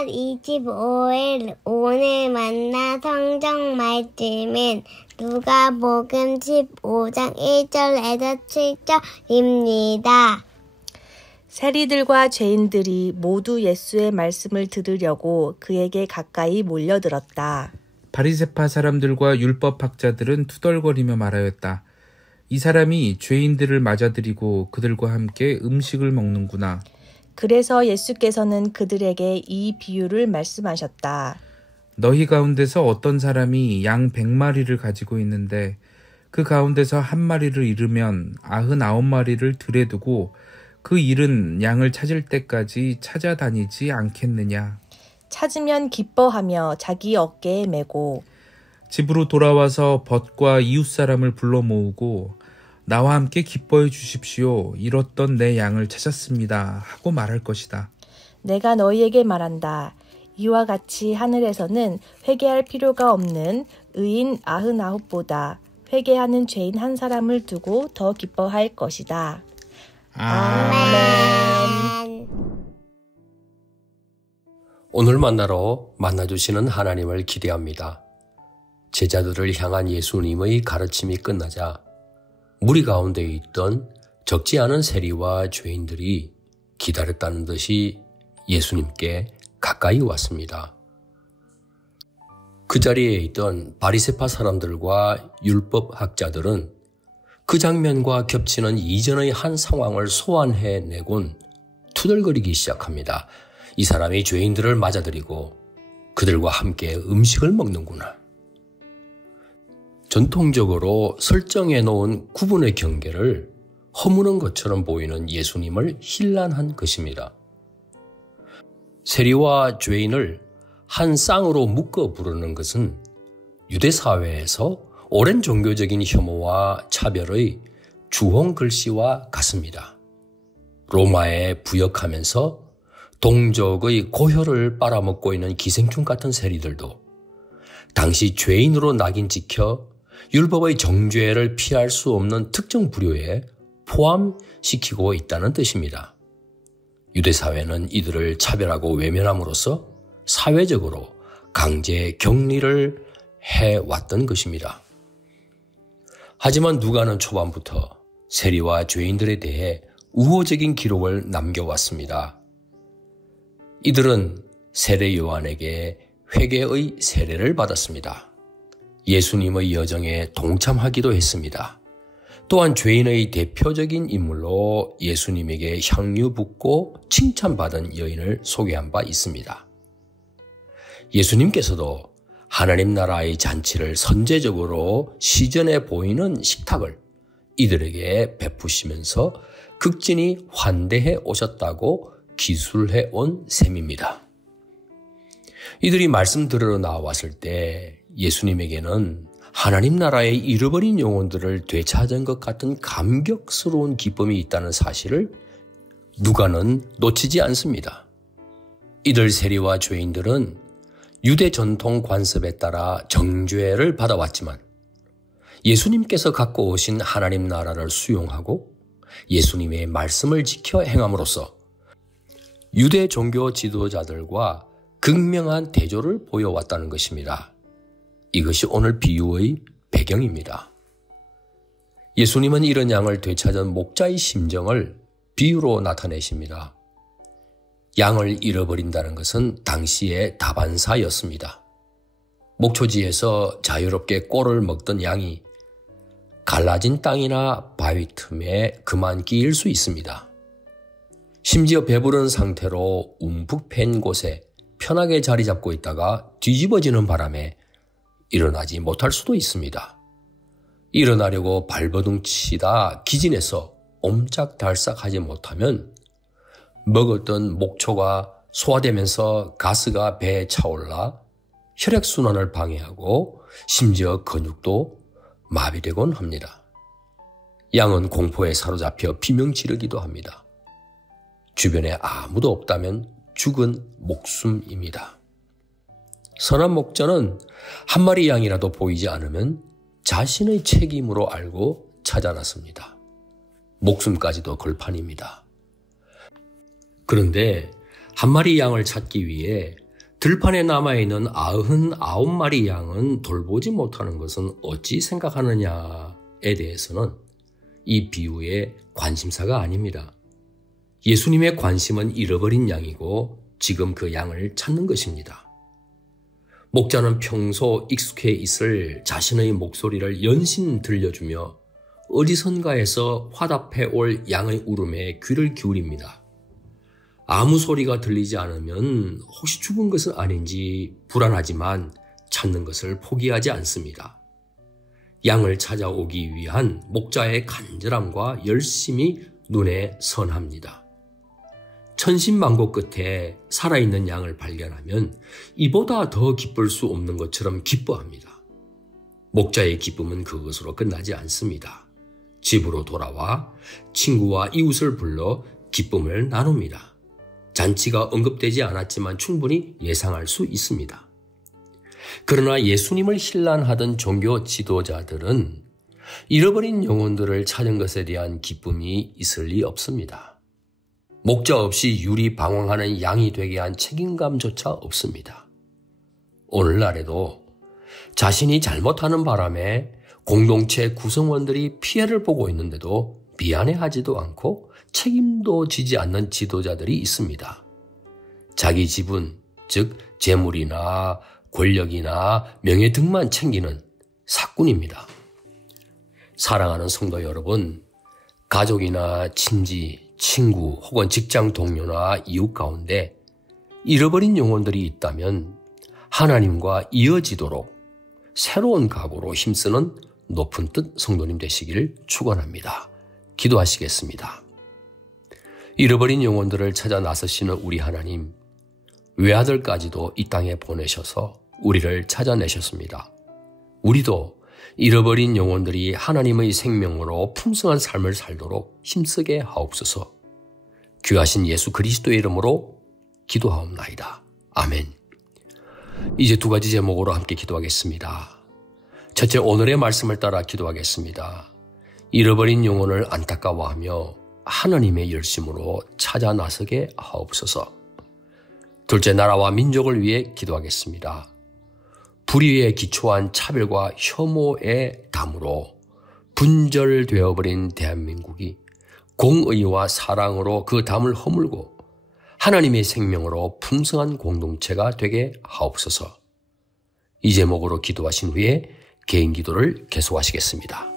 3월 25일 오늘 만나 성경 말씀은 누가복음 15장 1절에서 7절입니다. 세리들과 죄인들이 모두 예수의 말씀을 들으려고 그에게 가까이 몰려들었다. 바리새파 사람들과 율법학자들은 투덜거리며 말하였다. 이 사람이 죄인들을 맞아들이고 그들과 함께 음식을 먹는구나. 그래서 예수께서는 그들에게 이 비유를 말씀하셨다. 너희 가운데서 어떤 사람이 양 100마리를 가지고 있는데 그 가운데서 한 마리를 잃으면 99마리를 들에 두고 그 잃은 양을 찾을 때까지 찾아다니지 않겠느냐. 찾으면 기뻐하며 자기 어깨에 메고 집으로 돌아와서 벗과 이웃 사람을 불러 모으고 나와 함께 기뻐해 주십시오. 잃었던 내 양을 찾았습니다. 하고 말할 것이다. 내가 너희에게 말한다. 이와 같이 하늘에서는 회개할 필요가 없는 의인 99보다 회개하는 죄인 한 사람을 두고 더 기뻐할 것이다. 아멘. 오늘 만나러 만나주시는 하나님을 기대합니다. 제자들을 향한 예수님의 가르침이 끝나자 무리 가운데 있던 적지 않은 세리와 죄인들이 기다렸다는 듯이 예수님께 가까이 왔습니다. 그 자리에 있던 바리새파 사람들과 율법학자들은 그 장면과 겹치는 이전의 한 상황을 소환해내곤 투덜거리기 시작합니다. 이 사람이 죄인들을 맞아들이고 그들과 함께 음식을 먹는구나. 전통적으로 설정해 놓은 구분의 경계를 허무는 것처럼 보이는 예수님을 힐난한 것입니다. 세리와 죄인을 한 쌍으로 묶어 부르는 것은 유대 사회에서 오랜 종교적인 혐오와 차별의 주홍 글씨와 같습니다. 로마에 부역하면서 동족의 고혈을 빨아먹고 있는 기생충 같은 세리들도 당시 죄인으로 낙인 찍혀 율법의 정죄를 피할 수 없는 특정 부류에 포함시키고 있다는 뜻입니다. 유대 사회는 이들을 차별하고 외면함으로써 사회적으로 강제 격리를 해왔던 것입니다. 하지만 누가는 초반부터 세리와 죄인들에 대해 우호적인 기록을 남겨왔습니다. 이들은 세례 요한에게 회개의 세례를 받았습니다. 예수님의 여정에 동참하기도 했습니다. 또한 죄인의 대표적인 인물로 예수님에게 향유 붓고 칭찬받은 여인을 소개한 바 있습니다. 예수님께서도 하나님 나라의 잔치를 선제적으로 시전해 보이는 식탁을 이들에게 베푸시면서 극진히 환대해 오셨다고 기술해 온 셈입니다. 이들이 말씀 들으러 나왔을 때 예수님에게는 하나님 나라의 잃어버린 영혼들을 되찾은 것 같은 감격스러운 기쁨이 있다는 사실을 누가는 놓치지 않습니다. 이들 세리와 죄인들은 유대 전통 관습에 따라 정죄를 받아왔지만 예수님께서 갖고 오신 하나님 나라를 수용하고 예수님의 말씀을 지켜 행함으로써 유대 종교 지도자들과 극명한 대조를 보여왔다는 것입니다. 이것이 오늘 비유의 배경입니다. 예수님은 이런 양을 되찾은 목자의 심정을 비유로 나타내십니다. 양을 잃어버린다는 것은 당시의 다반사였습니다. 목초지에서 자유롭게 꼴을 먹던 양이 갈라진 땅이나 바위 틈에 그만 끼일 수 있습니다. 심지어 배부른 상태로 움푹 팬 곳에 편하게 자리 잡고 있다가 뒤집어지는 바람에 일어나지 못할 수도 있습니다. 일어나려고 발버둥 치다 기진해서 옴짝달싹하지 못하면 먹었던 목초가 소화되면서 가스가 배에 차올라 혈액순환을 방해하고 심지어 근육도 마비되곤 합니다. 양은 공포에 사로잡혀 비명 지르기도 합니다. 주변에 아무도 없다면 죽은 목숨입니다. 선한 목자는 한 마리 양이라도 보이지 않으면 자신의 책임으로 알고 찾아 나섭니다. 목숨까지도 걸판입니다. 그런데 한 마리 양을 찾기 위해 들판에 남아있는 99마리 양은 돌보지 못하는 것은 어찌 생각하느냐에 대해서는 이 비유의 관심사가 아닙니다. 예수님의 관심은 잃어버린 양이고 지금 그 양을 찾는 것입니다. 목자는 평소 익숙해 있을 자신의 목소리를 연신 들려주며 어디선가에서 화답해 올 양의 울음에 귀를 기울입니다. 아무 소리가 들리지 않으면 혹시 죽은 것은 아닌지 불안하지만 찾는 것을 포기하지 않습니다. 양을 찾아오기 위한 목자의 간절함과 열심이 눈에 선합니다. 천신만고 끝에 살아있는 양을 발견하면 이보다 더 기쁠 수 없는 것처럼 기뻐합니다. 목자의 기쁨은 그것으로 끝나지 않습니다. 집으로 돌아와 친구와 이웃을 불러 기쁨을 나눕니다. 잔치가 언급되지 않았지만 충분히 예상할 수 있습니다. 그러나 예수님을 신란하던 종교 지도자들은 잃어버린 영혼들을 찾은 것에 대한 기쁨이 있을 리 없습니다. 목자 없이 유리방황하는 양이 되게 한 책임감조차 없습니다. 오늘날에도 자신이 잘못하는 바람에 공동체 구성원들이 피해를 보고 있는데도 미안해하지도 않고 책임도 지지 않는 지도자들이 있습니다. 자기 지분, 즉 재물이나 권력이나 명예 등만 챙기는 사꾼입니다. 사랑하는 성도 여러분, 가족이나 친지, 친구 혹은 직장 동료나 이웃 가운데 잃어버린 영혼들이 있다면 하나님과 이어지도록 새로운 각오로 힘쓰는 높은 뜻 성도님 되시기를 축원합니다. 기도하시겠습니다. 잃어버린 영혼들을 찾아 나서시는 우리 하나님, 외아들까지도 이 땅에 보내셔서 우리를 찾아내셨습니다. 우리도 잃어버린 영혼들이 하나님의 생명으로 풍성한 삶을 살도록 힘쓰게 하옵소서. 귀하신 예수 그리스도의 이름으로 기도하옵나이다. 아멘. 이제 두 가지 제목으로 함께 기도하겠습니다. 첫째, 오늘의 말씀을 따라 기도하겠습니다. 잃어버린 영혼을 안타까워하며 하나님의 열심으로 찾아 나서게 하옵소서. 둘째, 나라와 민족을 위해 기도하겠습니다. 불의에 기초한 차별과 혐오의 담으로 분절되어버린 대한민국이 공의와 사랑으로 그 담을 허물고 하나님의 생명으로 풍성한 공동체가 되게 하옵소서. 이 제목으로 기도하신 후에 개인 기도를 계속하시겠습니다.